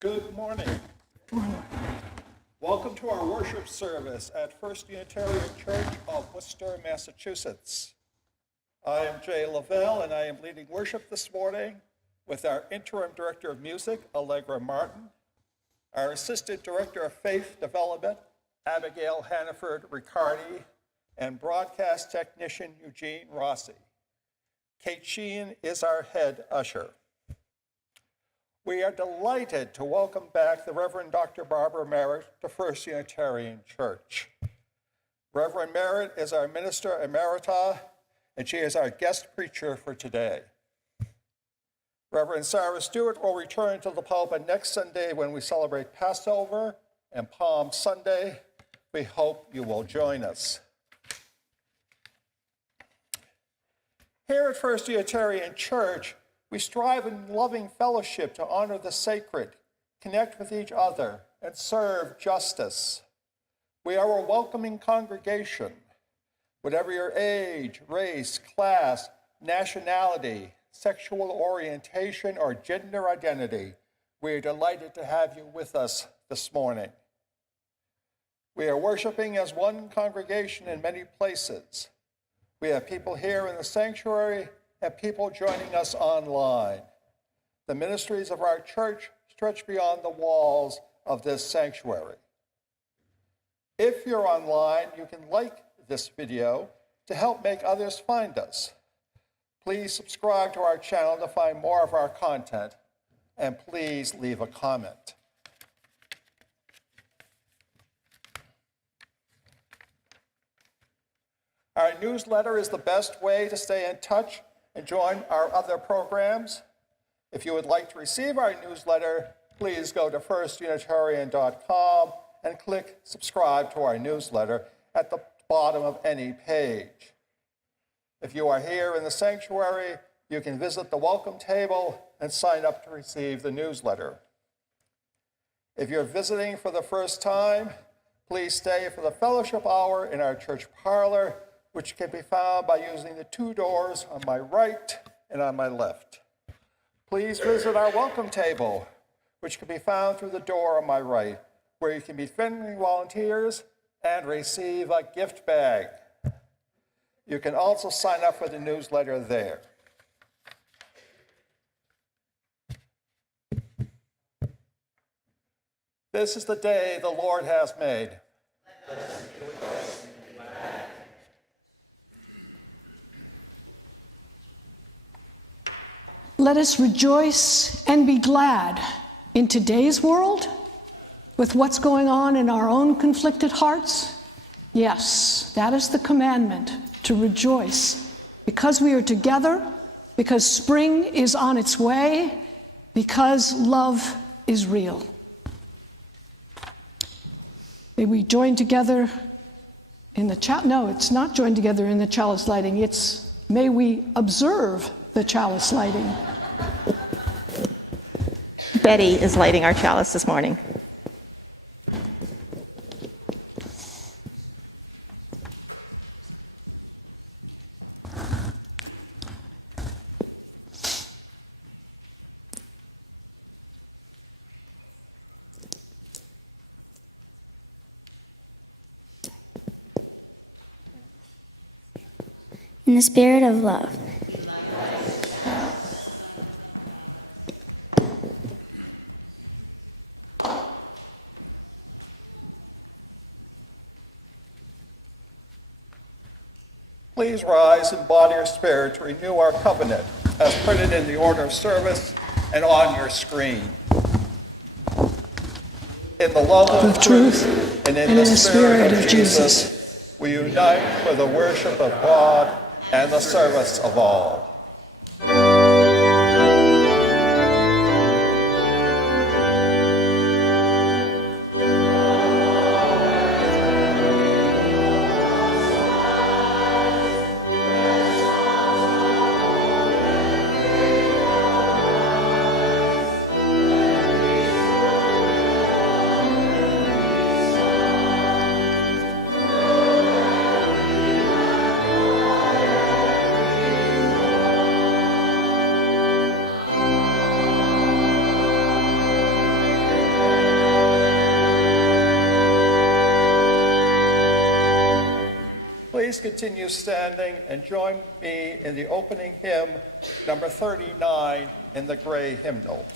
Good morning. Welcome to our worship service at First Unitarian Church of Worcester, Massachusetts. I am Jay Lavelle, and I am leading worship this morning with our interim director of music, Allegra Martin, our assistant director of faith development, Abigail Hannaford Riccardi, and broadcast technician, Eugene Rossi. Kate Sheehan is our head usher. We are delighted to welcome back the Reverend Dr. Barbara Merritt to First Unitarian Church. Reverend Merritt is our minister emerita, and she is our guest preacher for today. Reverend Sarah Stewart will return to the pulpit next Sunday when we celebrate Passover and Palm Sunday. We hope you will join us. Here at First Unitarian Church, we strive in loving fellowship to honor the sacred, connect with each other, and serve justice. We are a welcoming congregation. Whatever your age, race, class, nationality, sexual orientation, or gender identity, we are delighted to have you with us this morning. We are worshiping as one congregation in many places. We have people here in the sanctuary and people joining us online. The ministries of our church stretch beyond the walls of this sanctuary. If you're online, you can like this video to help make others find us. Please subscribe to our channel to find more of our content, and please leave a comment. Our newsletter is the best way to stay in touch and join our other programs. If you would like to receive our newsletter, please go to firstunitarian.com and click subscribe to our newsletter at the bottom of any page. If you are here in the sanctuary, you can visit the welcome table and sign up to receive the newsletter. If you're visiting for the first time, please stay for the fellowship hour in our church parlor, which can be found by using the two doors on my right and on my left. Please visit our welcome table, which can be found through the door on my right, where you can meet friendly volunteers and receive a gift bag. You can also sign up for the newsletter there. This is the day the Lord has made. Let us rejoice and be glad in today's world with what's going on in our own conflicted hearts. Yes, that is the commandment, to rejoice because we are together, because spring is on its way, because love is real. May we join together in the no, it's not join together in the chalice lighting. It's may we observe the chalice lighting. Betty is lighting our chalice this morning. In the spirit of love. Please rise in body or spirit to renew our covenant, as printed in the order of service and on your screen. In the love of truth and in the spirit of Jesus, we unite for the worship of God and the service of all. Please continue standing and join me in the opening hymn, number 39, in the gray hymnal.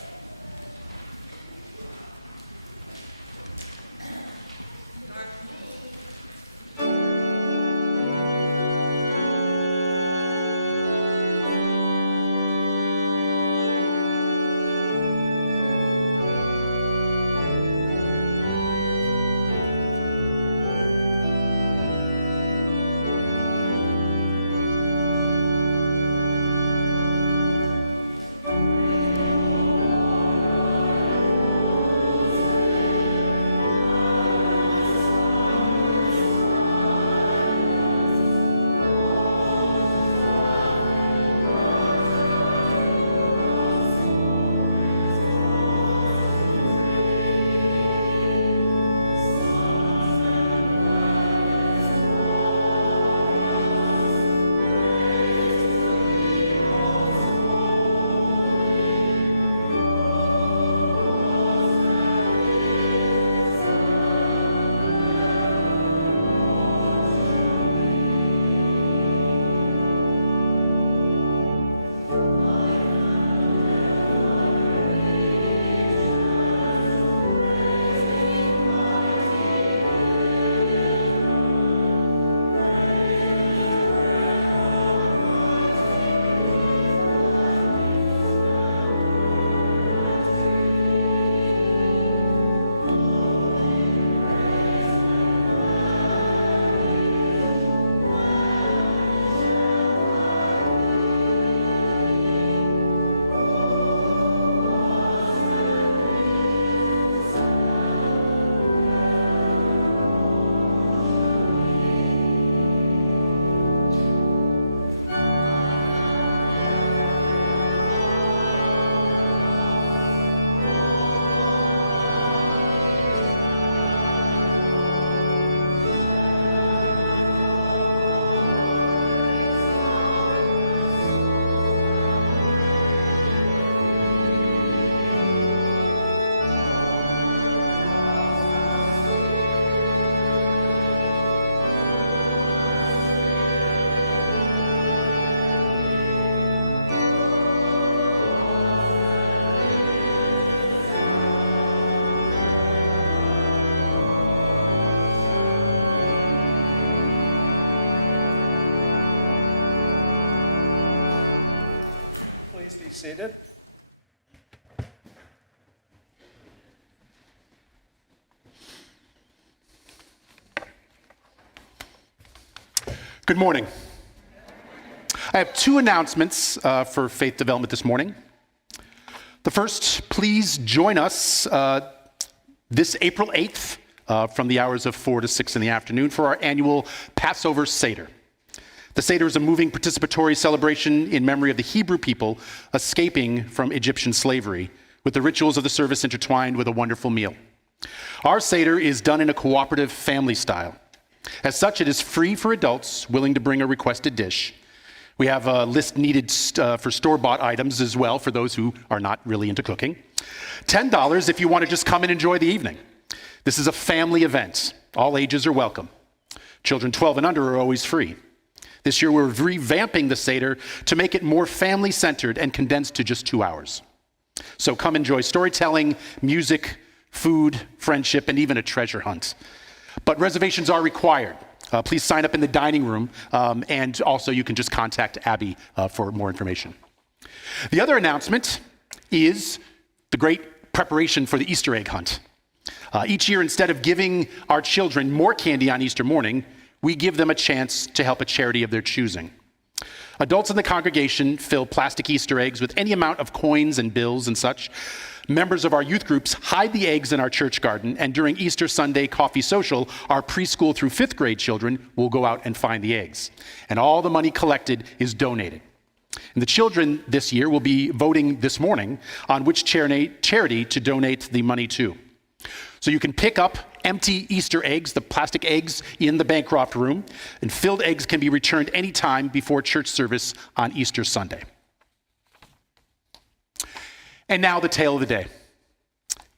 Please be seated. Good morning. I have two announcements for faith development this morning. The first, please join us this April 8th from the hours of 4 to 6 in the afternoon for our annual Passover Seder. The Seder is a moving participatory celebration in memory of the Hebrew people escaping from Egyptian slavery, with the rituals of the service intertwined with a wonderful meal. Our Seder is done in a cooperative family style. As such, it is free for adults willing to bring a requested dish. We have a list needed for store-bought items as well for those who are not really into cooking. $10 if you want to just come and enjoy the evening. This is a family event. All ages are welcome. Children 12 and under are always free. This year, we're revamping the Seder to make it more family-centered and condensed to just 2 hours. So come enjoy storytelling, music, food, friendship, and even a treasure hunt. But reservations are required. Please sign up in the dining room, and also you can just contact Abby for more information. The other announcement is the great preparation for the Easter egg hunt. Each year, instead of giving our children more candy on Easter morning, we give them a chance to help a charity of their choosing. Adults in the congregation fill plastic Easter eggs with any amount of coins and bills and such. Members of our youth groups hide the eggs in our church garden, and during Easter Sunday coffee social, our preschool through 5th grade children will go out and find the eggs. And all the money collected is donated. And the children this year will be voting this morning on which charity to donate the money to. So you can pick up empty Easter eggs, the plastic eggs, in the Bancroft room, and filled eggs can be returned anytime before church service on Easter Sunday. And now the tale of the day.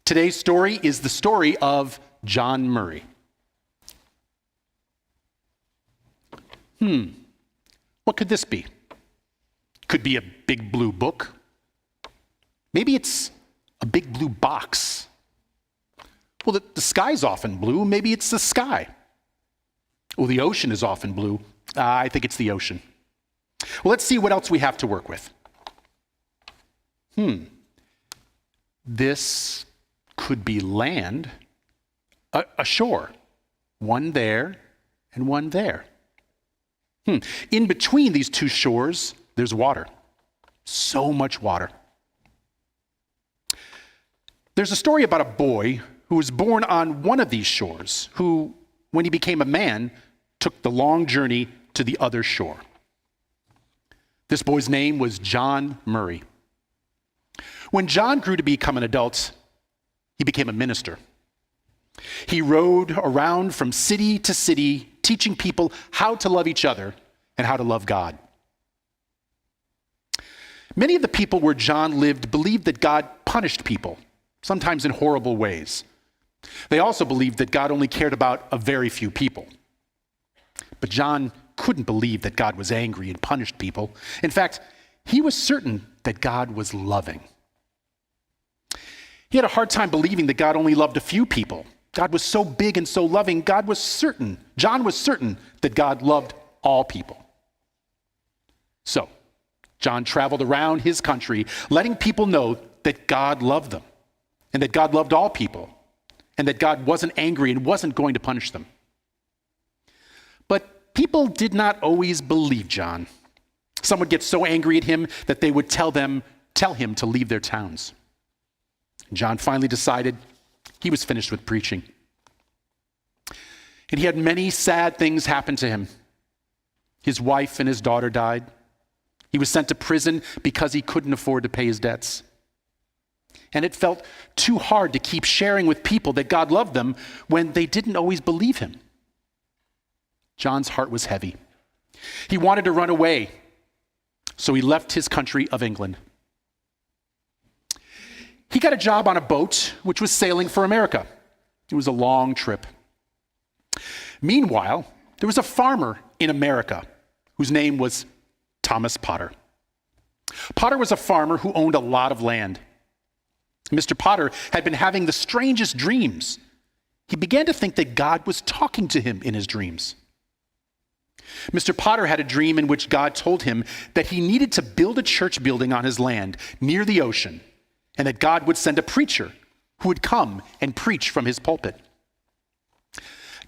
Today's story is the story of John Murray. What could this be? Could be a big blue book. Maybe it's a big blue box. Well, the sky's often blue. Maybe it's the sky. Well, the ocean is often blue. I think it's the ocean. Well, let's see what else we have to work with. This could be land, a shore. One there and one there. In between these two shores, there's water. So much water. There's a story about a boy who was born on one of these shores, who, when he became a man, took the long journey to the other shore. This boy's name was John Murray. When John grew to become an adult, he became a minister. He rode around from city to city, teaching people how to love each other and how to love God. Many of the people where John lived believed that God punished people, sometimes in horrible ways. They also believed that God only cared about a very few people. But John couldn't believe that God was angry and punished people. In fact, he was certain that God was loving. He had a hard time believing that God only loved a few people. God was so big and so loving, John was certain that God loved all people. So, John traveled around his country, letting people know that God loved them, and that God loved all people, and that God wasn't angry and wasn't going to punish them. But people did not always believe John. Some would get so angry at him that they would tell him to leave their towns. John finally decided he was finished with preaching. And he had many sad things happen to him. His wife and his daughter died. He was sent to prison because he couldn't afford to pay his debts. And it felt too hard to keep sharing with people that God loved them when they didn't always believe him. John's heart was heavy. He wanted to run away, so he left his country of England. He got a job on a boat which was sailing for America. It was a long trip. Meanwhile, there was a farmer in America whose name was Thomas Potter. Potter was a farmer who owned a lot of land. Mr. Potter had been having the strangest dreams. He began to think that God was talking to him in his dreams. Mr. Potter had a dream in which God told him that he needed to build a church building on his land near the ocean, and that God would send a preacher who would come and preach from his pulpit.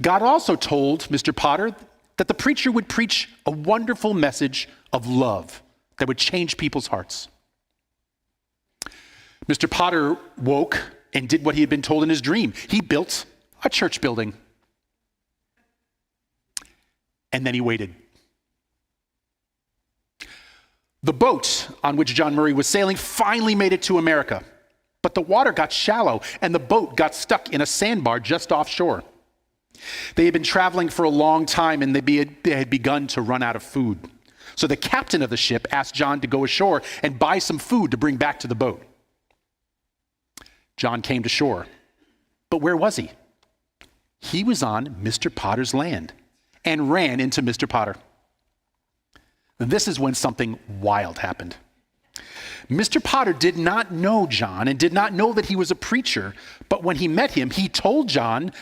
God also told Mr. Potter that the preacher would preach a wonderful message of love that would change people's hearts. Mr. Potter woke and did what he had been told in his dream. He built a church building. And then he waited. The boat on which John Murray was sailing finally made it to America, but the water got shallow and the boat got stuck in a sandbar just offshore. They had been traveling for a long time and they had begun to run out of food. So the captain of the ship asked John to go ashore and buy some food to bring back to the boat. John came to shore, but where was he? He was on Mr. Potter's land and ran into Mr. Potter. And this is when something wild happened. Mr. Potter did not know John and did not know that he was a preacher, but when he met him, he told John,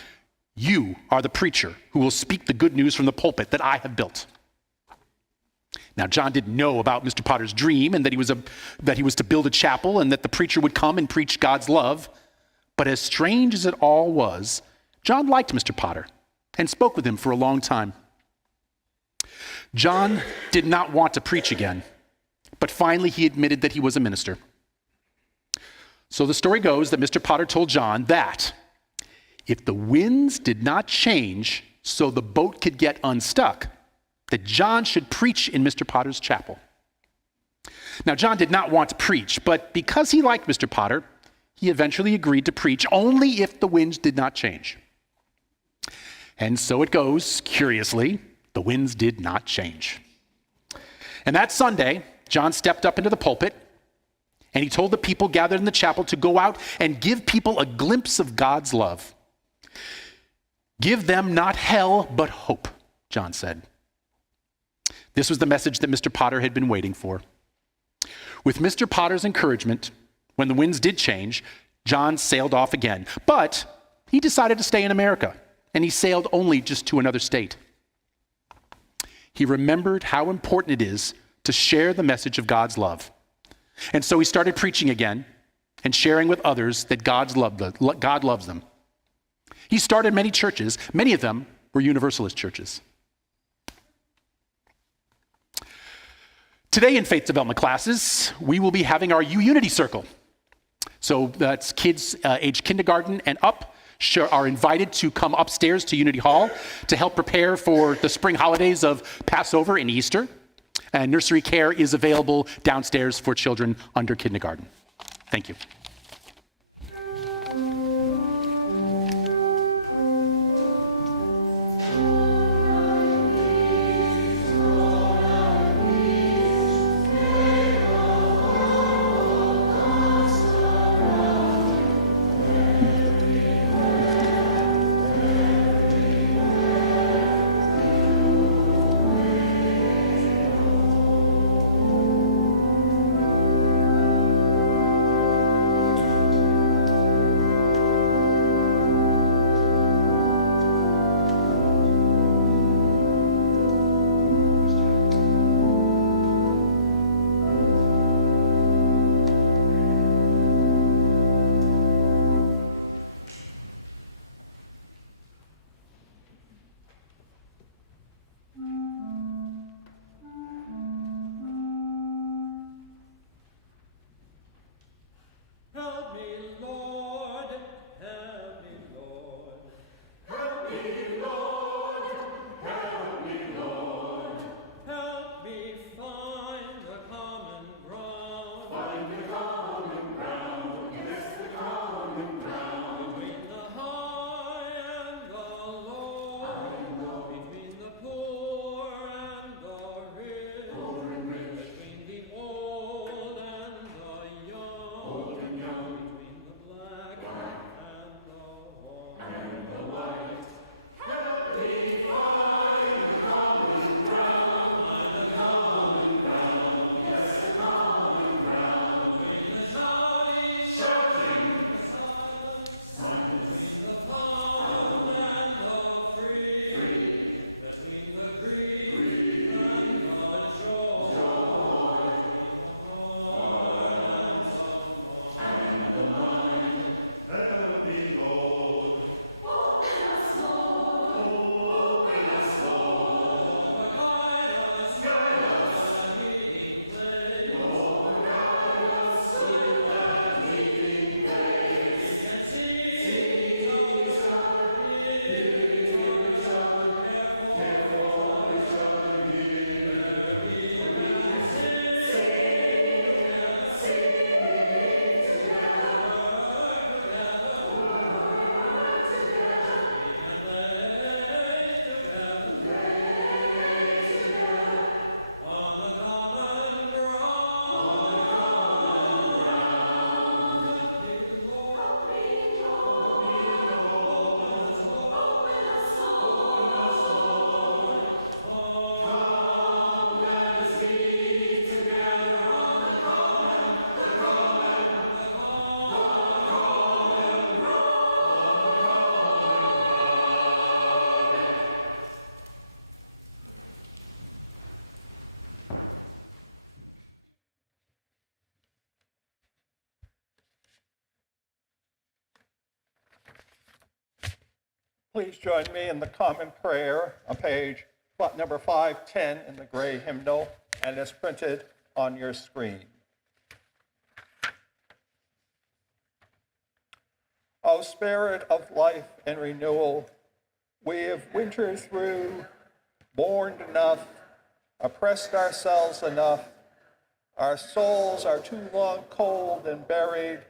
"You are the preacher who will speak the good news from the pulpit that I have built." Now, John didn't know about Mr. Potter's dream and that he was to build a chapel and that the preacher would come and preach God's love. But as strange as it all was, John liked Mr. Potter and spoke with him for a long time. John did not want to preach again, but finally he admitted that he was a minister. So the story goes that Mr. Potter told John that if the winds did not change so the boat could get unstuck, that John should preach in Mr. Potter's chapel. Now, John did not want to preach, but because he liked Mr. Potter, he eventually agreed to preach only if the winds did not change. And so it goes, curiously, the winds did not change. And that Sunday, John stepped up into the pulpit and he told the people gathered in the chapel to go out and give people a glimpse of God's love. "Give them not hell, but hope," John said. This was the message that Mr. Potter had been waiting for. With Mr. Potter's encouragement, when the winds did change, John sailed off again. But he decided to stay in America, and he sailed only just to another state. He remembered how important it is to share the message of God's love. And so he started preaching again and sharing with others that God loves them. He started many churches. Many of them were Universalist churches. Today in faith development classes, we will be having our U-Unity Circle. So that's kids age kindergarten and up are invited to come upstairs to Unity Hall to help prepare for the spring holidays of Passover and Easter. And nursery care is available downstairs for children under kindergarten. Thank you. Please join me in the common prayer on page number 510 in the gray hymnal, and it's printed on your screen. O Spirit of life and renewal, we have wintered through, mourned enough, oppressed ourselves enough. Our souls are too long cold and buried,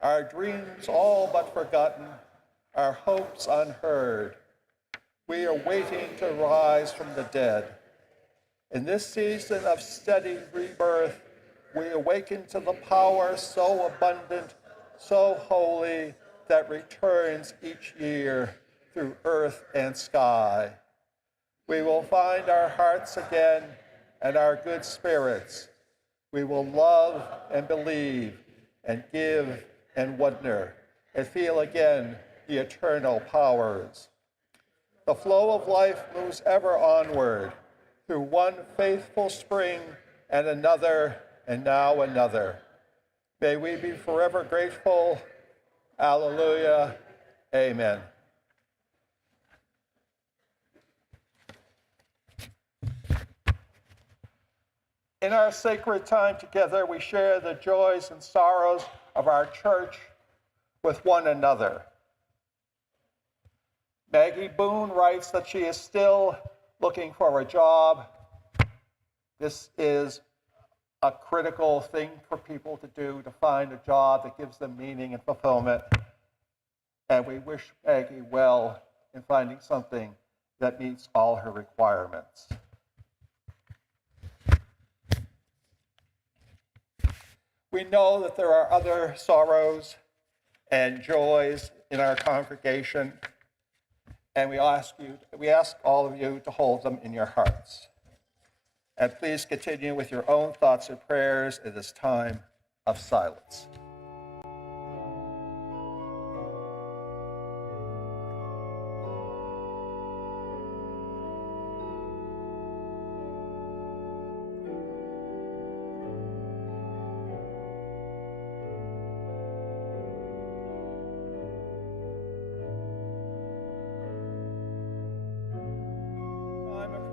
our dreams all but forgotten, our hopes unheard. We are waiting to rise from the dead. In this season of steady rebirth, we awaken to the power so abundant, so holy, that returns each year through earth and sky. We will find our hearts again and our good spirits, we will love and believe and give and wonder and feel again the eternal powers. The flow of life moves ever onward through one faithful spring and another and now another. May we be forever grateful. Alleluia. Amen. In our sacred time together, we share the joys and sorrows of our church with one another. Maggie Boone writes that she is still looking for a job. This is a critical thing for people to do, to find a job that gives them meaning and fulfillment. And we wish Maggie well in finding something that meets all her requirements. We know that there are other sorrows and joys in our congregation, and we ask all of you to hold them in your hearts. And please continue with your own thoughts and prayers in this time of silence.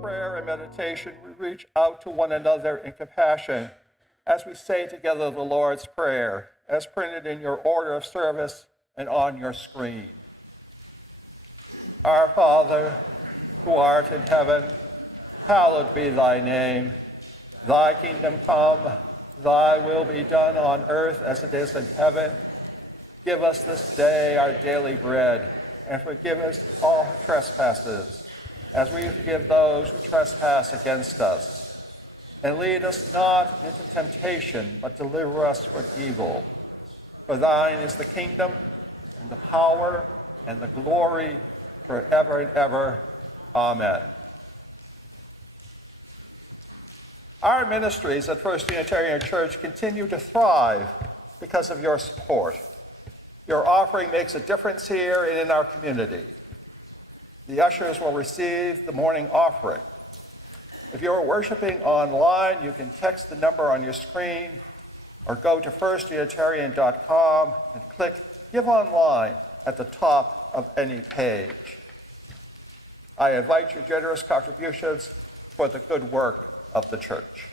Prayer and meditation, we reach out to one another in compassion as we say together the Lord's Prayer, as printed in your order of service and on your screen. Our Father, who art in heaven, hallowed be thy name. Thy kingdom come, thy will be done on earth as it is in heaven. Give us this day our daily bread, and forgive us all our trespasses, as we forgive those who trespass against us. And lead us not into temptation, but deliver us from evil. For thine is the kingdom, and the power, and the glory, forever and ever. Amen. Our ministries at First Unitarian Church continue to thrive because of your support. Your offering makes a difference here and in our community. The ushers will receive the morning offering. If you are worshiping online, you can text the number on your screen or go to firstunitarian.com and click Give Online at the top of any page. I invite your generous contributions for the good work of the church.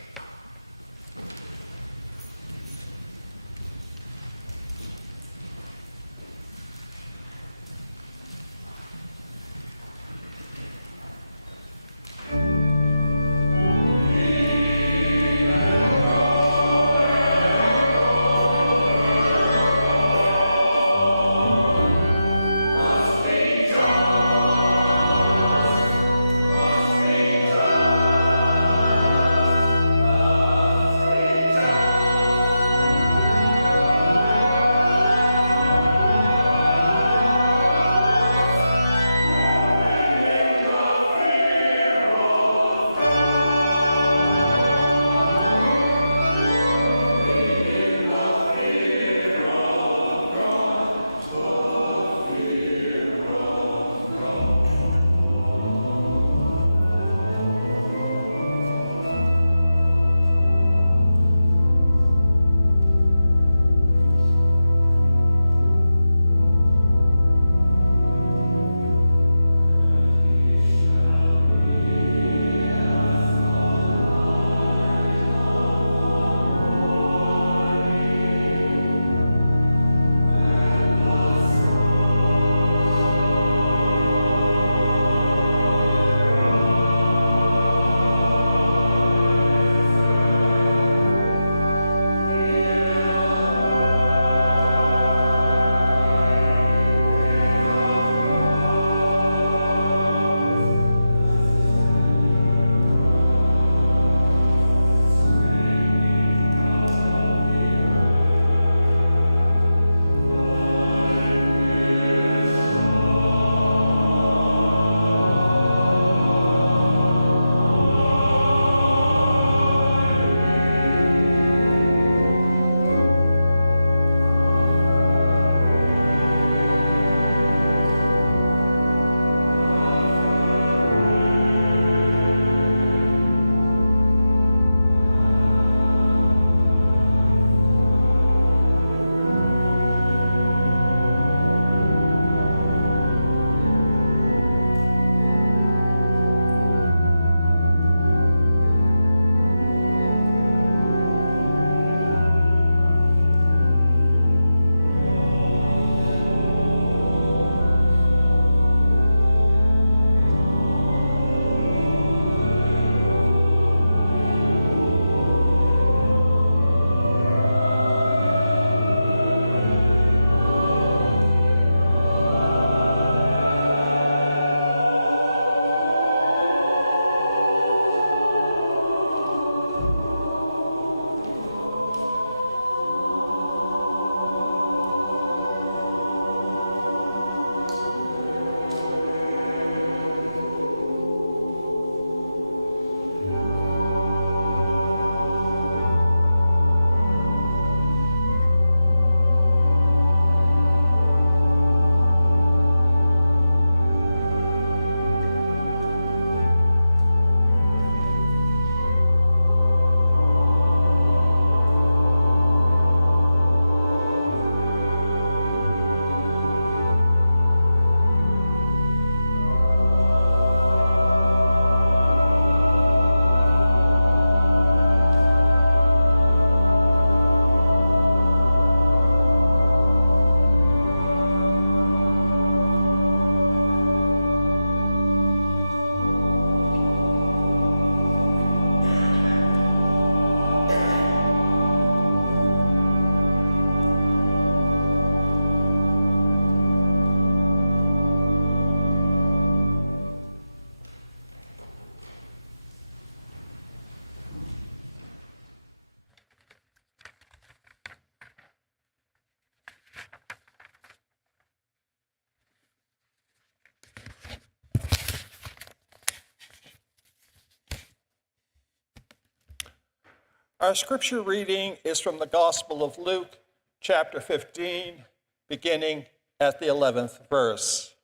Our scripture reading is from the Gospel of Luke, chapter 15, beginning at the 11th verse.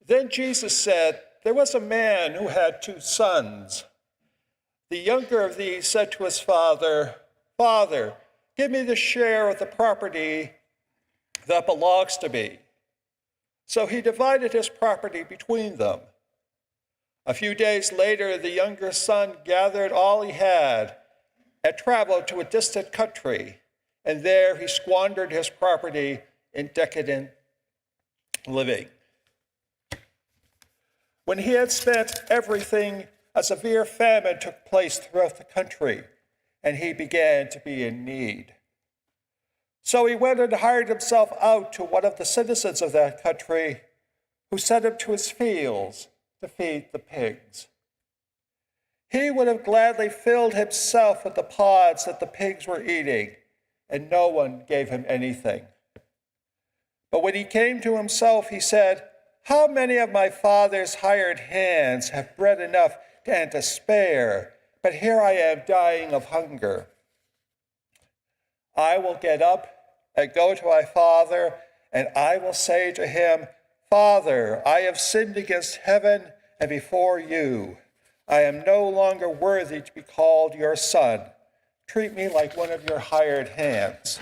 Then Jesus said, "There was a man who had 2 sons. The younger of these said to his father, 'Father, give me the share of the property that belongs to me.' So he divided his property between them. A few days later, the younger son gathered all he had and traveled to a distant country, and there he squandered his property in decadent living. When he had spent everything, a severe famine took place throughout the country, and he began to be in need. So he went and hired himself out to one of the citizens of that country, who sent him to his fields to feed the pigs. He would have gladly filled himself with the pods that the pigs were eating, and no one gave him anything. But when he came to himself, he said, 'How many of my father's hired hands have bread enough and to spare, but here I am dying of hunger. I will get up and go to my father, and I will say to him, Father, I have sinned against heaven and before you. I am no longer worthy to be called your son. Treat me like one of your hired hands.'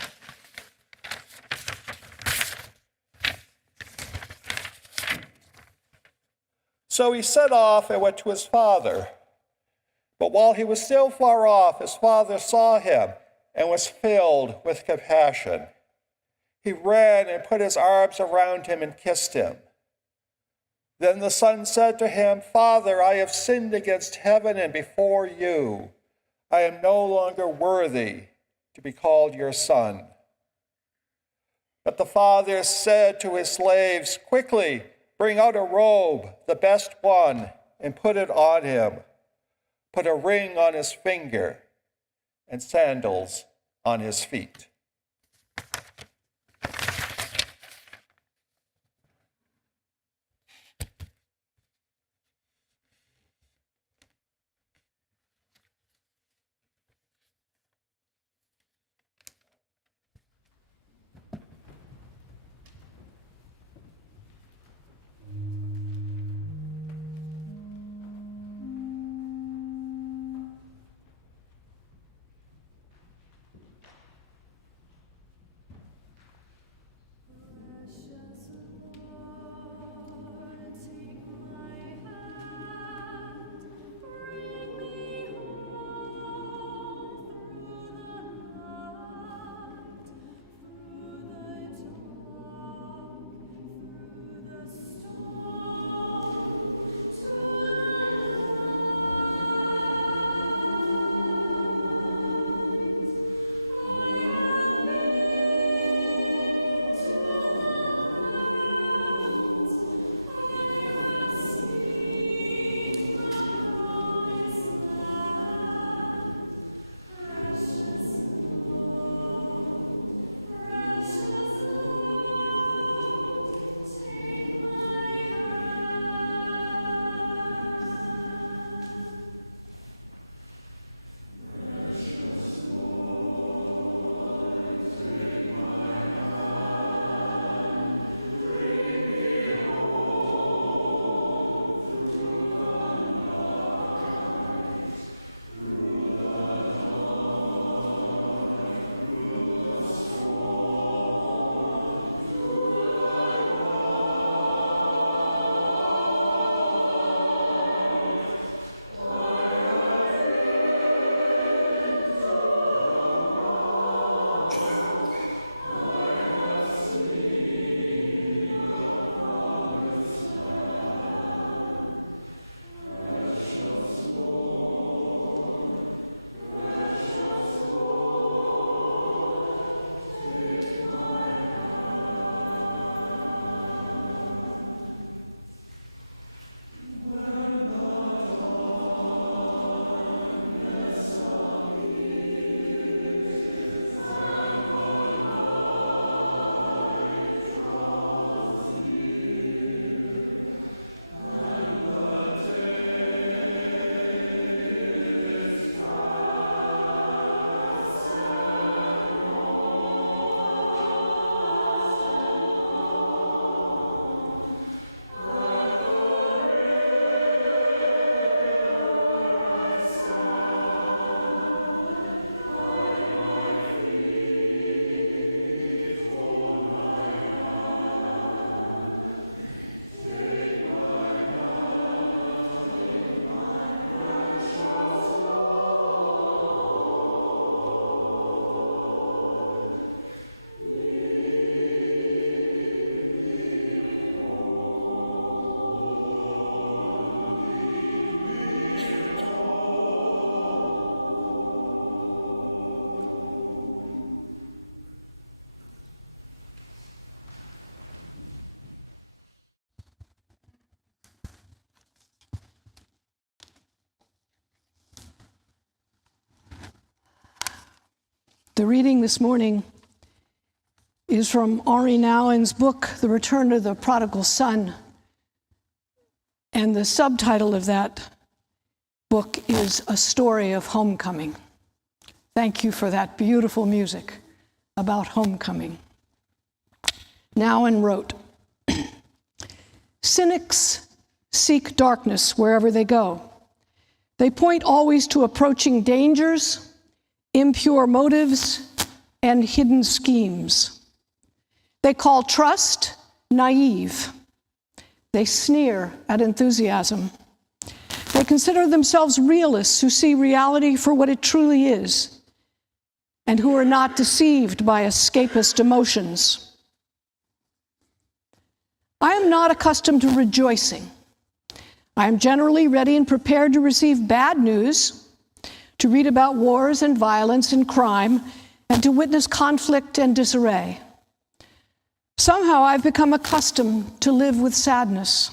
So he set off and went to his father. But while he was still far off, his father saw him and was filled with compassion. He ran and put his arms around him and kissed him. Then the son said to him, 'Father, I have sinned against heaven and before you. I am no longer worthy to be called your son.' But the father said to his slaves, 'Quickly, bring out a robe, the best one, and put it on him. Put a ring on his finger and sandals on his feet.'" The reading this morning is from Henri Nouwen's book, The Return of the Prodigal Son. And the subtitle of that book is A Story of Homecoming. Thank you for that beautiful music about homecoming. Nouwen wrote, "Cynics seek darkness wherever they go. They point always to approaching dangers, impure motives, and hidden schemes. They call trust naive. They sneer at enthusiasm. They consider themselves realists who see reality for what it truly is and who are not deceived by escapist emotions. I am not accustomed to rejoicing. I am generally ready and prepared to receive bad news, to read about wars and violence and crime, and to witness conflict and disarray. Somehow I've become accustomed to live with sadness.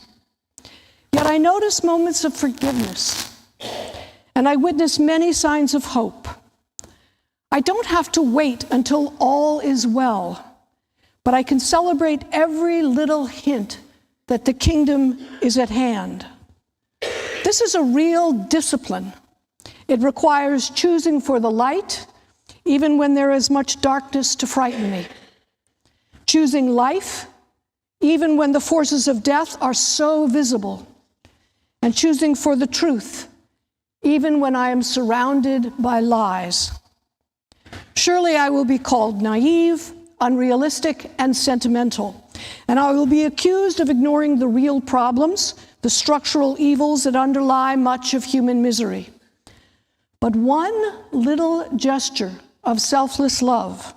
Yet I notice moments of forgiveness, and I witness many signs of hope. I don't have to wait until all is well, but I can celebrate every little hint that the kingdom is at hand. This is a real discipline. It requires choosing for the light, even when there is much darkness to frighten me. Choosing life, even when the forces of death are so visible. And choosing for the truth, even when I am surrounded by lies. Surely I will be called naive, unrealistic, and sentimental. And I will be accused of ignoring the real problems, the structural evils that underlie much of human misery. But one little gesture of selfless love,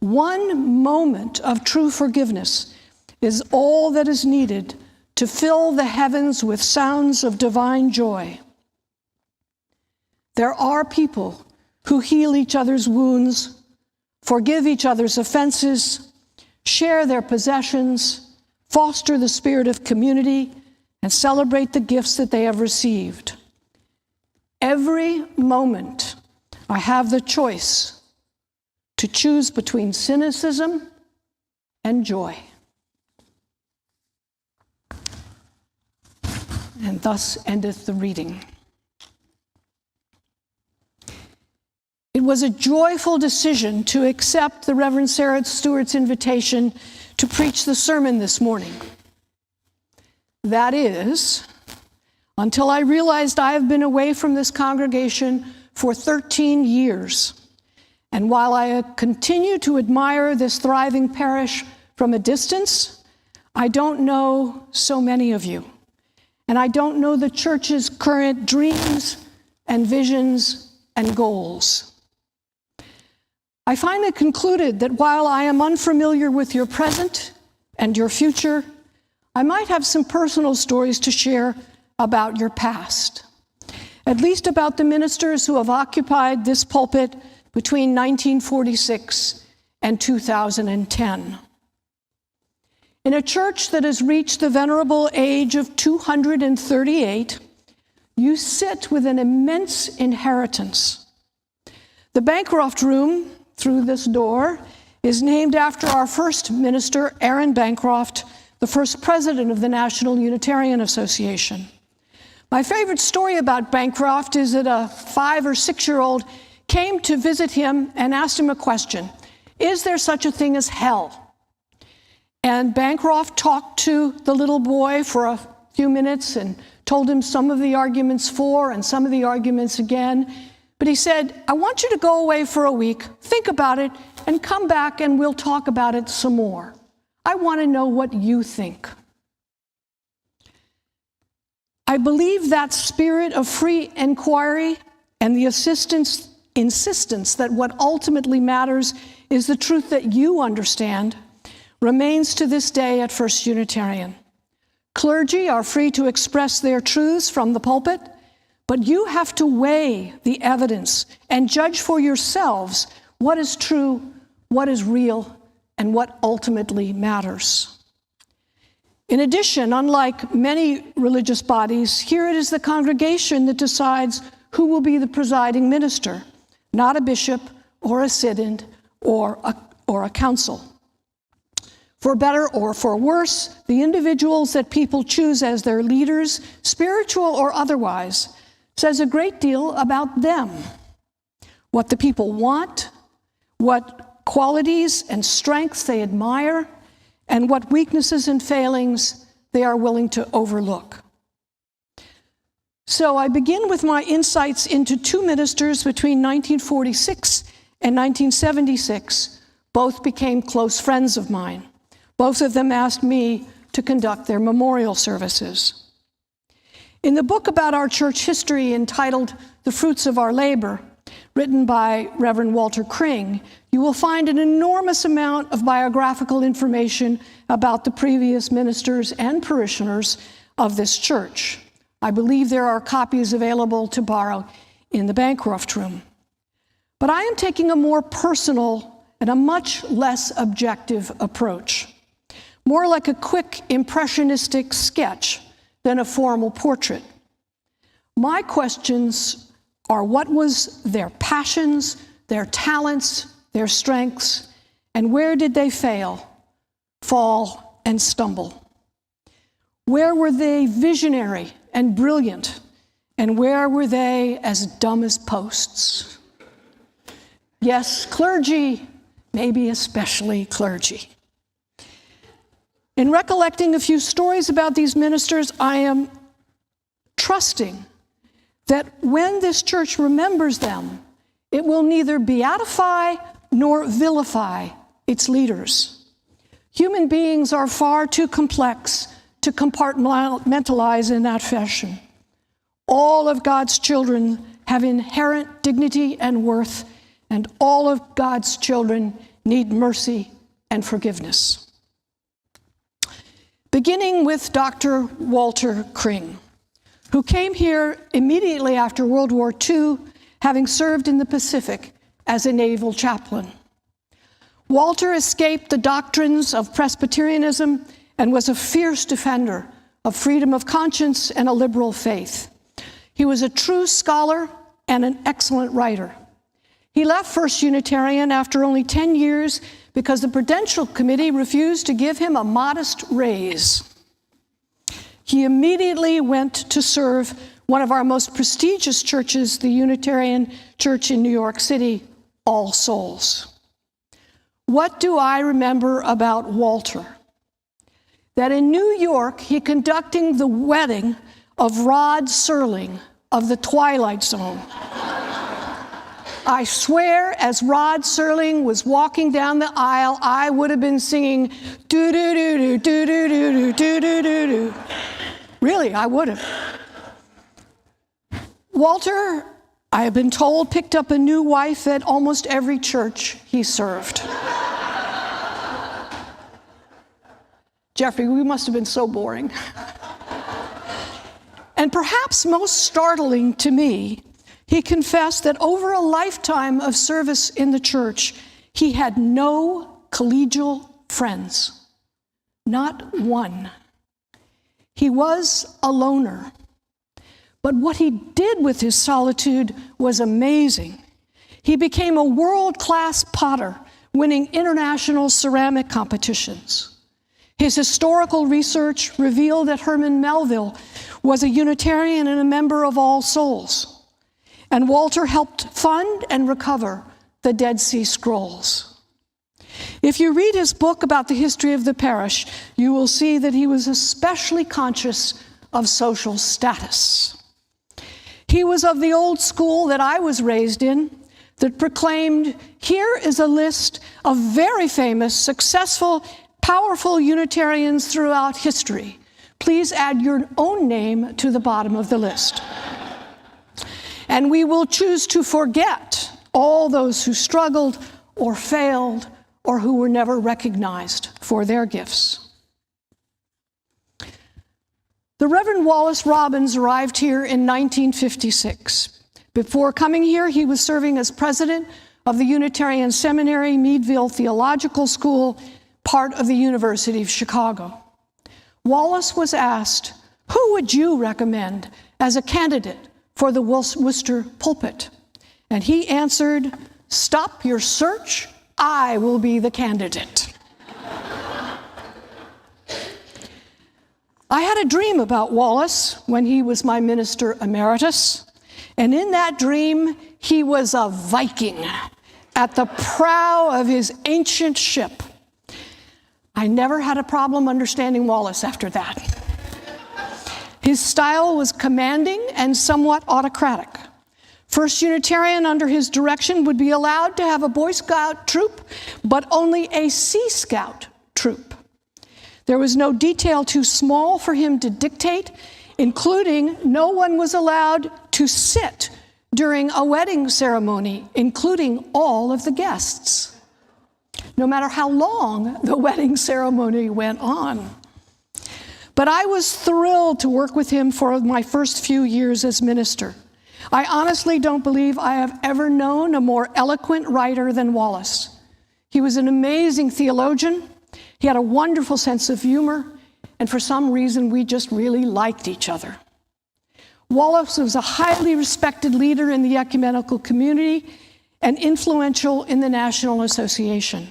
one moment of true forgiveness is all that is needed to fill the heavens with sounds of divine joy. There are people who heal each other's wounds, forgive each other's offenses, share their possessions, foster the spirit of community, and celebrate the gifts that they have received. Every moment, I have the choice to choose between cynicism and joy. And thus endeth the reading. It was a joyful decision to accept the Reverend Sarah Stewart's invitation to preach the sermon this morning. That is, until I realized I have been away from this congregation for 13 years. And while I continue to admire this thriving parish from a distance, I don't know so many of you. And I don't know the church's current dreams and visions and goals. I finally concluded that while I am unfamiliar with your present and your future, I might have some personal stories to share about your past, at least about the ministers who have occupied this pulpit between 1946 and 2010. In a church that has reached the venerable age of 238, you sit with an immense inheritance. The Bancroft Room, through this door, is named after our first minister, Aaron Bancroft, the first president of the National Unitarian Association. My favorite story about Bancroft is that a 5 or 6-year-old came to visit him and asked him a question: is there such a thing as hell? And Bancroft talked to the little boy for a few minutes and told him some of the arguments for and some of the arguments again. But he said, I want you to go away for a week, think about it, and come back and we'll talk about it some more. I want to know what you think. I believe that spirit of free inquiry and the insistence that what ultimately matters is the truth that you understand remains to this day at First Unitarian. Clergy are free to express their truths from the pulpit, but you have to weigh the evidence and judge for yourselves what is true, what is real, and what ultimately matters. In addition, unlike many religious bodies, here it is the congregation that decides who will be the presiding minister, not a bishop or a synod or a council. For better or for worse, the individuals that people choose as their leaders, spiritual or otherwise, says a great deal about them, what the people want, what qualities and strengths they admire, and what weaknesses and failings they are willing to overlook. So I begin with my insights into two ministers between 1946 and 1976. Both became close friends of mine. Both of them asked me to conduct their memorial services. In the book about our church history entitled The Fruits of Our Labor, written by Reverend Walter Kring, you will find an enormous amount of biographical information about the previous ministers and parishioners of this church. I believe there are copies available to borrow in the Bancroft Room. But I am taking a more personal and a much less objective approach, more like a quick impressionistic sketch than a formal portrait. My questions are: what was their passions, their talents, their strengths, and where did they fail, fall, and stumble? Where were they visionary and brilliant, and where were they as dumb as posts? Yes, clergy, maybe especially clergy. In recollecting a few stories about these ministers, I am trusting that when this church remembers them, it will neither beatify nor vilify its leaders. Human beings are far too complex to compartmentalize in that fashion. All of God's children have inherent dignity and worth, and all of God's children need mercy and forgiveness. Beginning with Dr. Walter Kring, who came here immediately after World War II, having served in the Pacific as a naval chaplain. Walter escaped the doctrines of Presbyterianism and was a fierce defender of freedom of conscience and a liberal faith. He was a true scholar and an excellent writer. He left First Unitarian after only 10 years because the Prudential Committee refused to give him a modest raise. He immediately went to serve one of our most prestigious churches, the Unitarian Church in New York City, All Souls. What do I remember about Walter? That in New York, he conducting the wedding of Rod Serling of the Twilight Zone. I swear, as Rod Serling was walking down the aisle, I would have been singing do-do-do-do, do-do-do-do, do-do-do-do. Really, I would have. Walter, I have been told, picked up a new wife at almost every church he served. Jeffrey, we must have been so boring. And perhaps most startling to me, he confessed that over a lifetime of service in the church, he had no collegial friends, not one. He was a loner. But what he did with his solitude was amazing. He became a world-class potter, winning international ceramic competitions. His historical research revealed that Herman Melville was a Unitarian and a member of All Souls. And Walter helped fund and recover the Dead Sea Scrolls. If you read his book about the history of the parish, you will see that he was especially conscious of social status. He was of the old school that I was raised in, that proclaimed, here is a list of very famous, successful, powerful Unitarians throughout history. Please add your own name to the bottom of the list. And we will choose to forget all those who struggled or failed or who were never recognized for their gifts. The Reverend Wallace Robbins arrived here in 1956. Before coming here, he was serving as president of the Unitarian Seminary, Meadville Theological School, part of the University of Chicago. Wallace was asked, who would you recommend as a candidate for the Worcester pulpit? And he answered, Stop your search. I will be the candidate. I had a dream about Wallace when he was my minister emeritus, and in that dream, he was a Viking at the prow of his ancient ship. I never had a problem understanding Wallace after that. His style was commanding and somewhat autocratic. First Unitarian under his direction would be allowed to have a Boy Scout troop, but only a Sea Scout troop. There was no detail too small for him to dictate, including no one was allowed to sit during a wedding ceremony, including all of the guests, no matter how long the wedding ceremony went on. But I was thrilled to work with him for my first few years as minister. I honestly don't believe I have ever known a more eloquent writer than Wallace. He was an amazing theologian. He had a wonderful sense of humor, and for some reason, we just really liked each other. Wallace was a highly respected leader in the ecumenical community and influential in the National Association.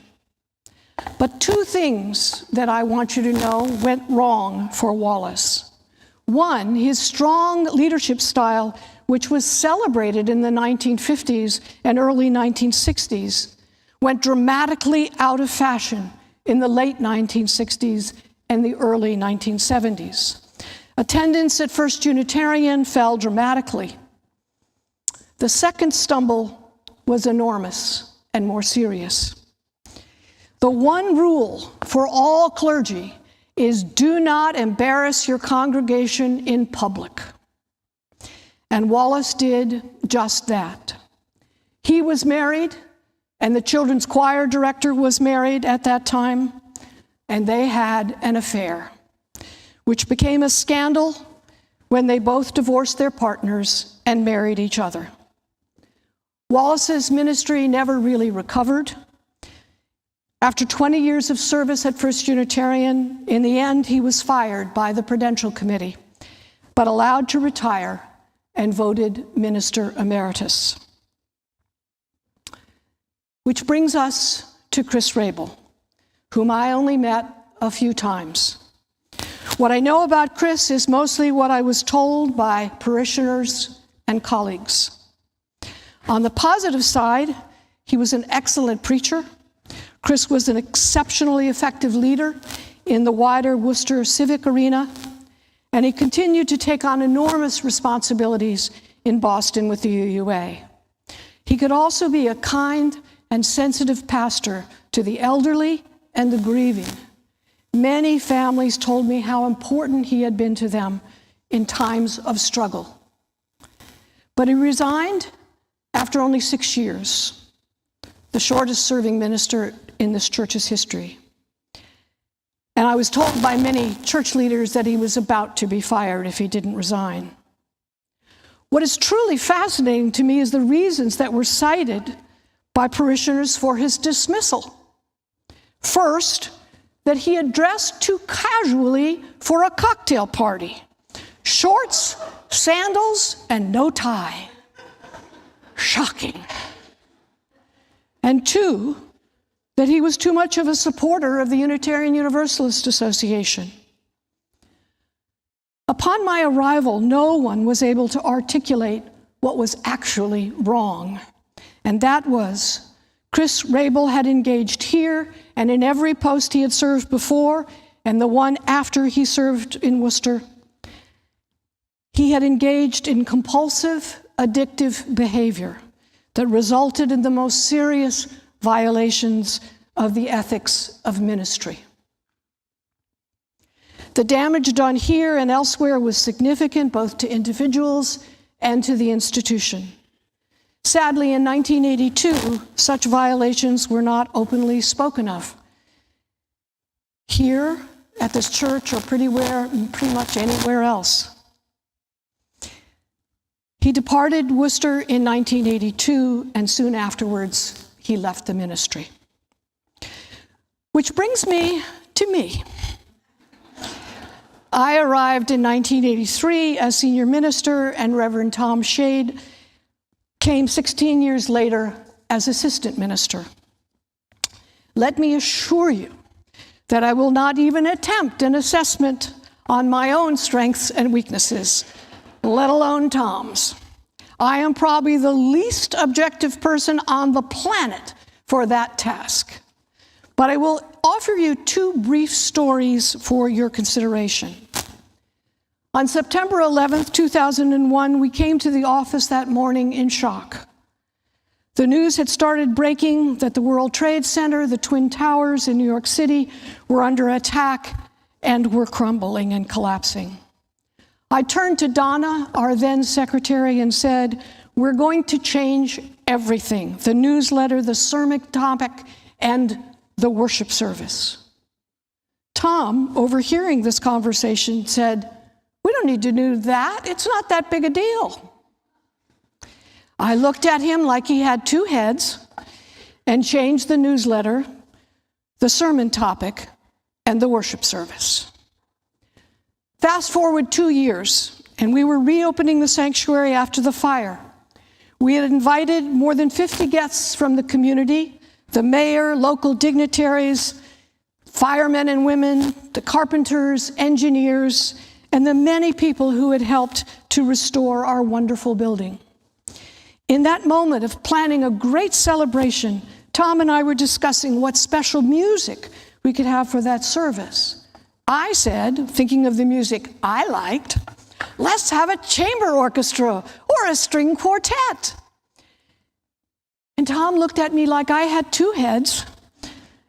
But two things that I want you to know went wrong for Wallace. One, his strong leadership style, which was celebrated in the 1950s and early 1960s, went dramatically out of fashion in the late 1960s and the early 1970s. Attendance at First Unitarian fell dramatically. The second stumble was enormous and more serious. The one rule for all clergy is do not embarrass your congregation in public. And Wallace did just that. He was married, and the children's choir director was married at that time, and they had an affair, which became a scandal when they both divorced their partners and married each other. Wallace's ministry never really recovered. After 20 years of service at First Unitarian, in the end, he was fired by the Prudential Committee, but allowed to retire and voted minister emeritus. Which brings us to Chris Rabel, whom I only met a few times. What I know about Chris is mostly what I was told by parishioners and colleagues. On the positive side, he was an excellent preacher. Chris was an exceptionally effective leader in the wider Worcester civic arena, and he continued to take on enormous responsibilities in Boston with the UUA. He could also be a kind and sensitive pastor to the elderly and the grieving. Many families told me how important he had been to them in times of struggle. But he resigned after only 6 years, the shortest serving minister in this church's history. And I was told by many church leaders that he was about to be fired if he didn't resign. What is truly fascinating to me is the reasons that were cited by parishioners for his dismissal. First, that he had dressed too casually for a cocktail party. Shorts, sandals, and no tie. Shocking. And two, that he was too much of a supporter of the Unitarian Universalist Association. Upon my arrival, no one was able to articulate what was actually wrong, and that was Chris Rabel had engaged here and in every post he had served before and the one after he served in Worcester. He had engaged in compulsive, addictive behavior that resulted in the most serious violations of the ethics of ministry. The damage done here and elsewhere was significant both to individuals and to the institution. Sadly, in 1982, such violations were not openly spoken of. Here, at this church, or pretty much anywhere else. He departed Worcester in 1982, and soon afterwards, he left the ministry. Which brings me to me. I arrived in 1983 as senior minister, and Reverend Tom Shade came 16 years later as assistant minister. Let me assure you that I will not even attempt an assessment on my own strengths and weaknesses, let alone Tom's. I am probably the least objective person on the planet for that task. But I will offer you two brief stories for your consideration. On September 11th, 2001, we came to the office that morning in shock. The news had started breaking that the World Trade Center, the Twin Towers in New York City, were under attack and were crumbling and collapsing. I turned to Donna, our then secretary, and said, we're going to change everything, the newsletter, the sermon topic, and the worship service. Tom, overhearing this conversation, said, we don't need to do that. It's not that big a deal. I looked at him like he had two heads and changed the newsletter, the sermon topic, and the worship service. Fast forward 2 years, and we were reopening the sanctuary after the fire. We had invited more than 50 guests from the community, the mayor, local dignitaries, firemen and women, the carpenters, engineers, and the many people who had helped to restore our wonderful building. In that moment of planning a great celebration, Tom and I were discussing what special music we could have for that service. I said, thinking of the music I liked, let's have a chamber orchestra or a string quartet. And Tom looked at me like I had two heads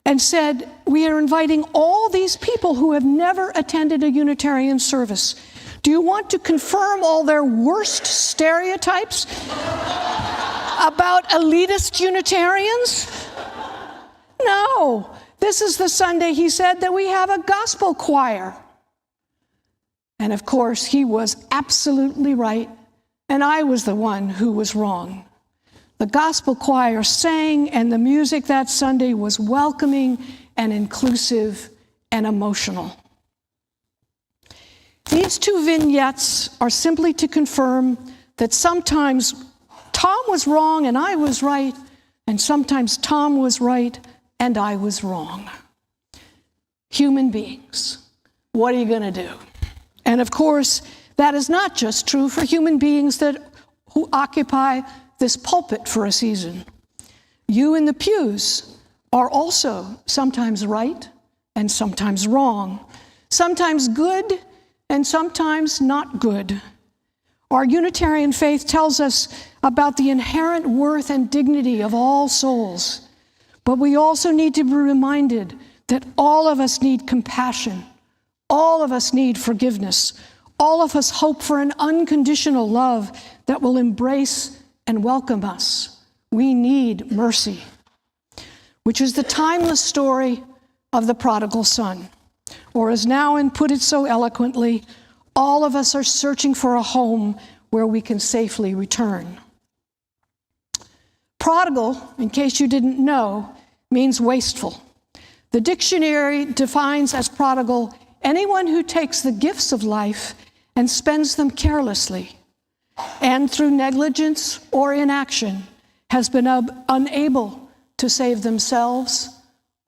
and said, we are inviting all these people who have never attended a Unitarian service. Do you want to confirm all their worst stereotypes about elitist Unitarians? No. This is the Sunday, he said, that we have a gospel choir. And of course, he was absolutely right, and I was the one who was wrong. The gospel choir sang, and the music that Sunday was welcoming and inclusive and emotional. These two vignettes are simply to confirm that sometimes Tom was wrong and I was right, and sometimes Tom was right and I was wrong. Human beings, what are you going to do? And of course, that is not just true for human beings who occupy this pulpit for a season. You in the pews are also sometimes right and sometimes wrong, sometimes good and sometimes not good. Our Unitarian faith tells us about the inherent worth and dignity of all souls, but we also need to be reminded that all of us need compassion, all of us need forgiveness, all of us hope for an unconditional love that will embrace and welcome us. We need mercy, which is the timeless story of the Prodigal Son. Or as Nouwen put it so eloquently, all of us are searching for a home where we can safely return. Prodigal, in case you didn't know, means wasteful. The dictionary defines as prodigal anyone who takes the gifts of life and spends them carelessly, and through negligence or inaction has been unable to save themselves,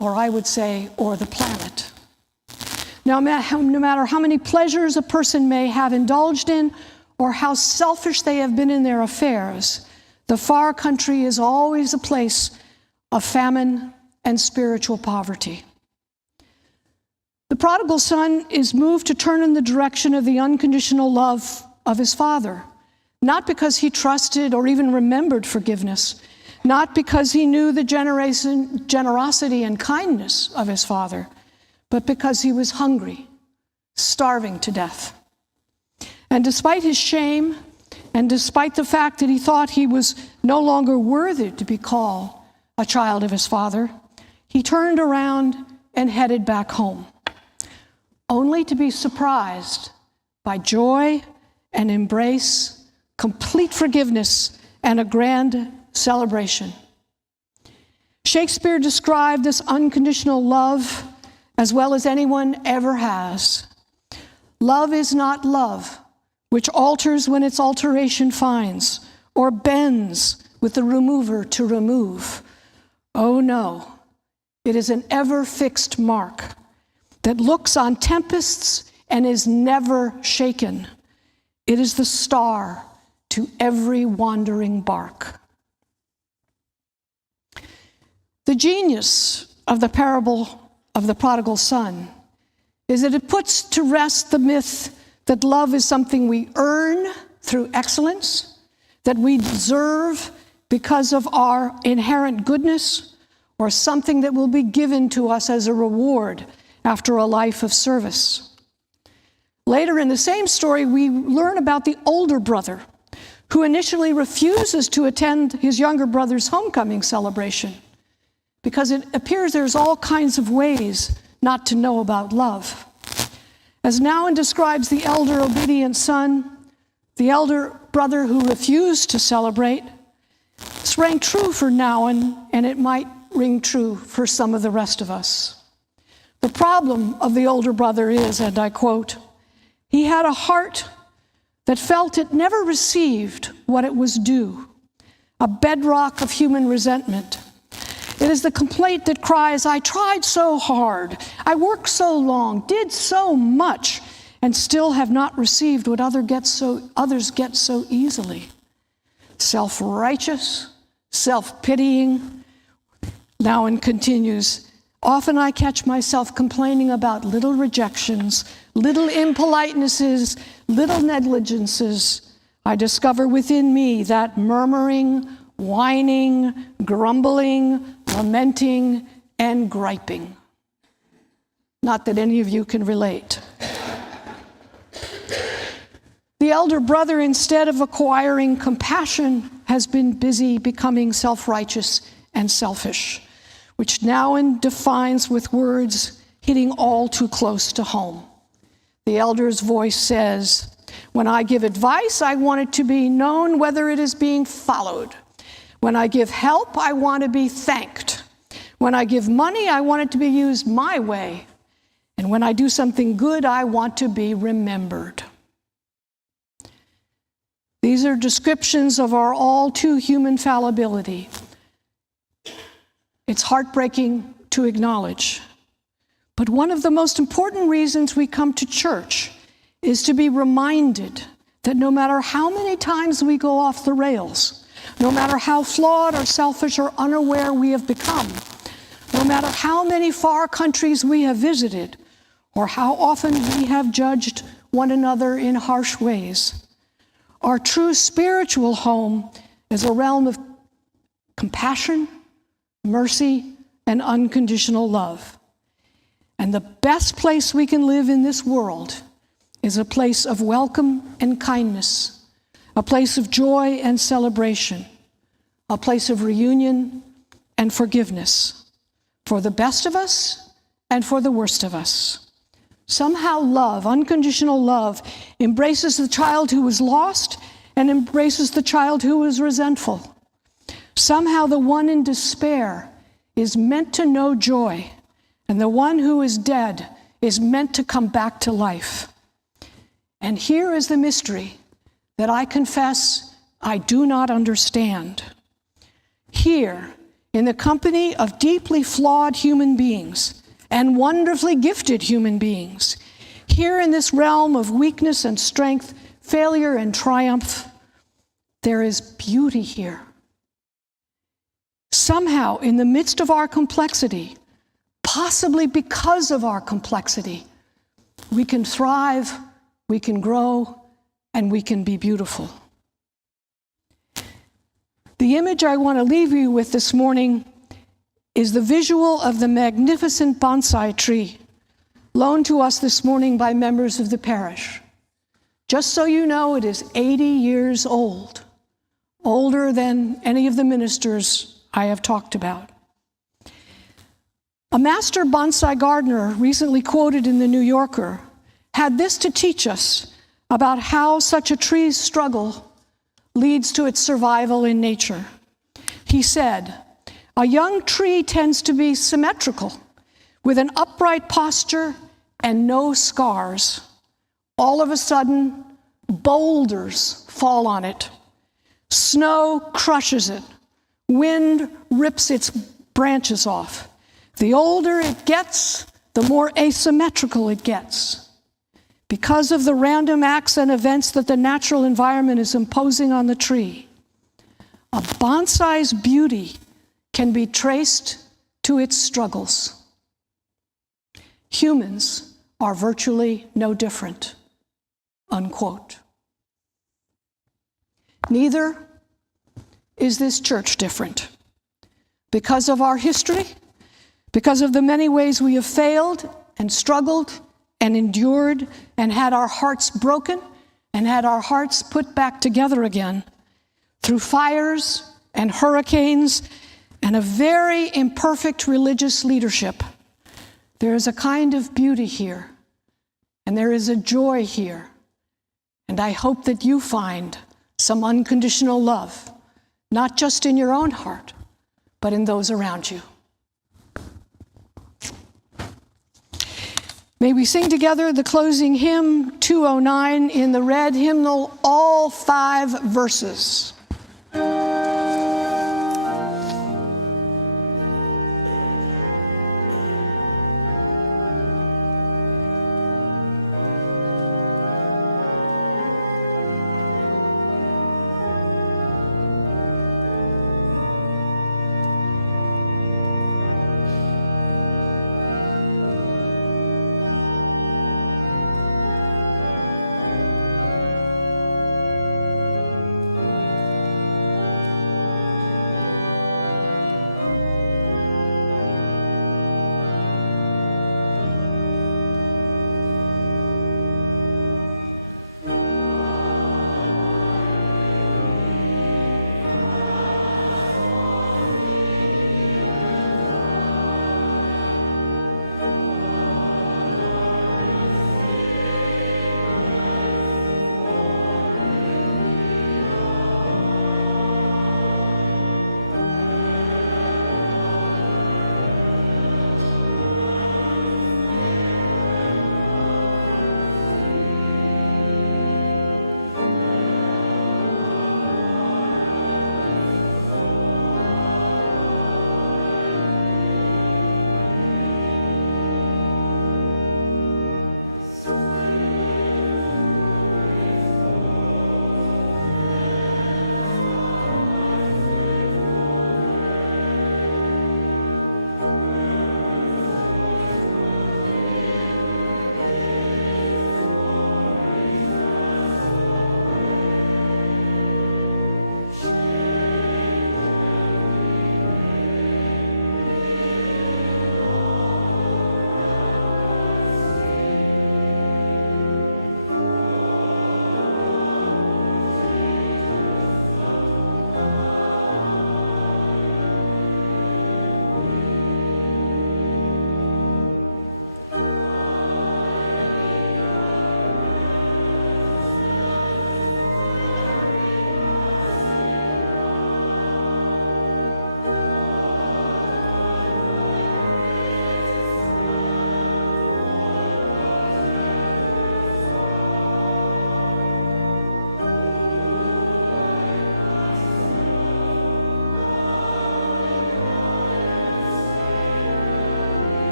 or I would say, or the planet. Now, no matter how many pleasures a person may have indulged in or how selfish they have been in their affairs, the far country is always a place of famine and spiritual poverty. The prodigal son is moved to turn in the direction of the unconditional love of his father, not because he trusted or even remembered forgiveness, not because he knew the generosity and kindness of his father, but because he was hungry, starving to death. And despite his shame, and despite the fact that he thought he was no longer worthy to be called a child of his father, he turned around and headed back home, only to be surprised by joy and embrace, complete forgiveness, and a grand celebration. Shakespeare described this unconditional love as well as anyone ever has. Love is not love, which alters when its alteration finds, or bends with the remover to remove. Oh no, it is an ever-fixed mark that looks on tempests and is never shaken. It is the star to every wandering bark. The genius of the parable of the prodigal son is that it puts to rest the myth that love is something we earn through excellence, that we deserve because of our inherent goodness, or something that will be given to us as a reward after a life of service. Later in the same story, we learn about the older brother who initially refuses to attend his younger brother's homecoming celebration because it appears there's all kinds of ways not to know about love. As Nouwen describes the elder obedient son, the elder brother who refused to celebrate, this rang true for Nouwen, and it might ring true for some of the rest of us. The problem of the older brother is, and I quote, "He had a heart that felt it never received what it was due, a bedrock of human resentment. It is the complaint that cries, 'I tried so hard, I worked so long, did so much, and still have not received what others get so easily.' Self-righteous, self-pitying." Nouwen continues, "Often I catch myself complaining about little rejections, little impolitenesses, little negligences. I discover within me that murmuring, whining, grumbling, lamenting, and griping." Not that any of you can relate. The elder brother, instead of acquiring compassion, has been busy becoming self-righteous and selfish, which Nouwen defines with words hitting all too close to home. The elder's voice says, "When I give advice, I want it to be known whether it is being followed. When I give help, I want to be thanked. When I give money, I want it to be used my way. And when I do something good, I want to be remembered." These are descriptions of our all too human fallibility. It's heartbreaking to acknowledge. But one of the most important reasons we come to church is to be reminded that no matter how many times we go off the rails, no matter how flawed or selfish or unaware we have become, no matter how many far countries we have visited, or how often we have judged one another in harsh ways, our true spiritual home is a realm of compassion, mercy, and unconditional love. And the best place we can live in this world is a place of welcome and kindness, a place of joy and celebration, a place of reunion and forgiveness, for the best of us and for the worst of us. Somehow love, unconditional love, embraces the child who was lost and embraces the child who was resentful. Somehow the one in despair is meant to know joy, and the one who is dead is meant to come back to life. And here is the mystery that I confess I do not understand. Here, in the company of deeply flawed human beings and wonderfully gifted human beings, here in this realm of weakness and strength, failure and triumph, there is beauty here. Somehow, in the midst of our complexity, possibly because of our complexity, we can thrive, we can grow, and we can be beautiful. The image I want to leave you with this morning is the visual of the magnificent bonsai tree loaned to us this morning by members of the parish. Just so you know, it is 80 years old, older than any of the ministers I have talked about. A master bonsai gardener, recently quoted in the New Yorker, had this to teach us about how such a tree's struggle leads to its survival in nature. He said, "A young tree tends to be symmetrical, with an upright posture and no scars. All of a sudden, boulders fall on it. Snow crushes it, wind rips its branches off. The older it gets, the more asymmetrical it gets. Because of the random acts and events that the natural environment is imposing on the tree, a bonsai's beauty can be traced to its struggles. Humans are virtually no different, unquote. Neither is this church different. Because of our history, because of the many ways we have failed and struggled and endured and had our hearts broken and had our hearts put back together again through fires and hurricanes and a very imperfect religious leadership, there is a kind of beauty here, and there is a joy here, and I hope that you find some unconditional love, not just in your own heart, but in those around you. May we sing together the closing hymn 209 in the red hymnal, all 5 verses.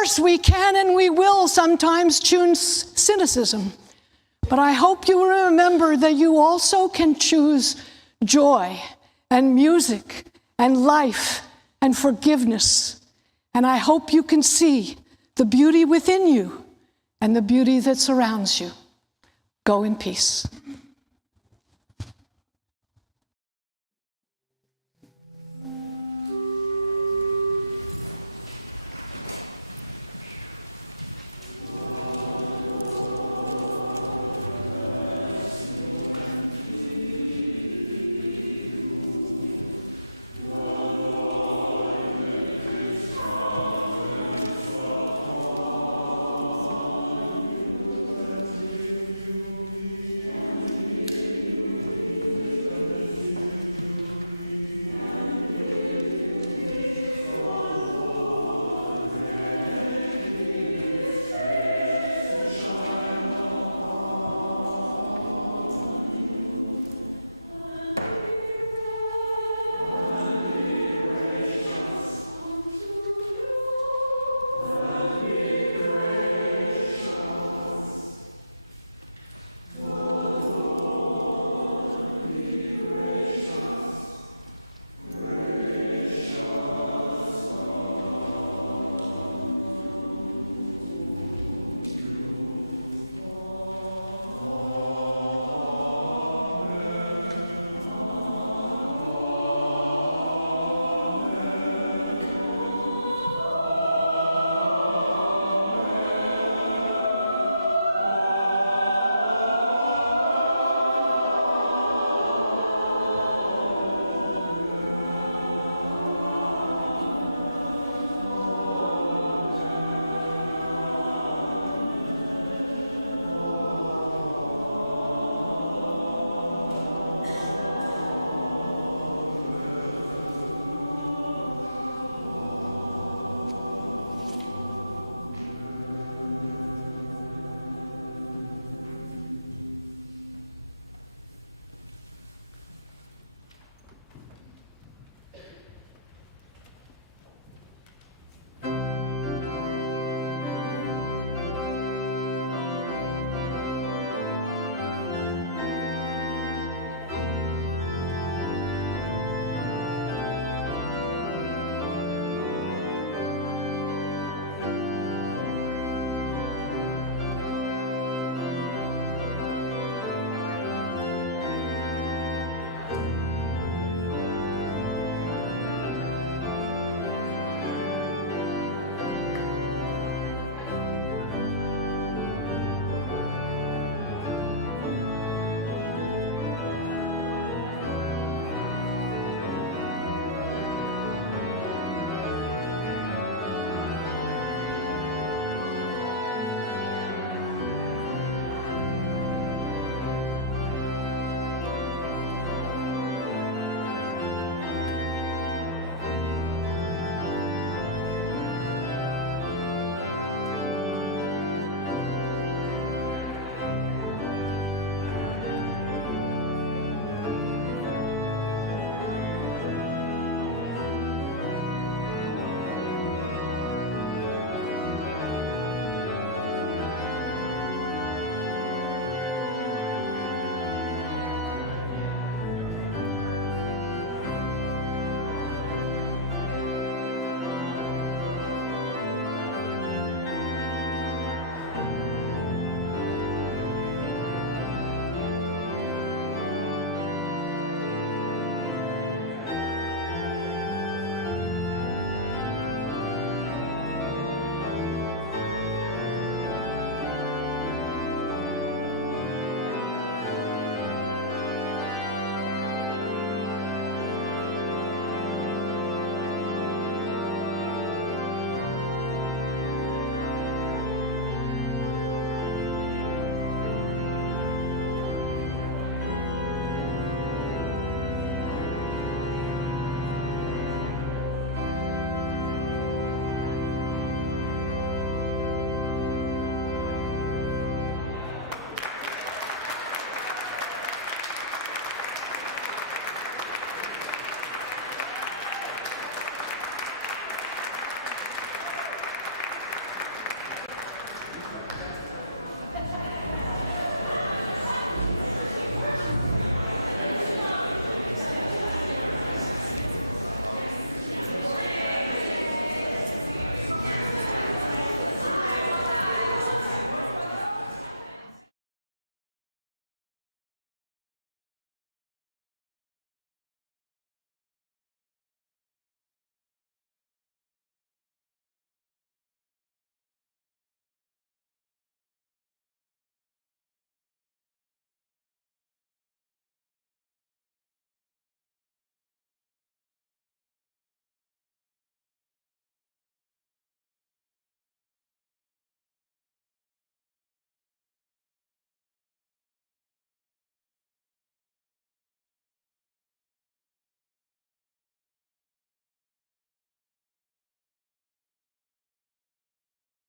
course, we can and we will sometimes choose cynicism. But I hope you remember that you also can choose joy and music and life and forgiveness. And I hope you can see the beauty within you and the beauty that surrounds you. Go in peace.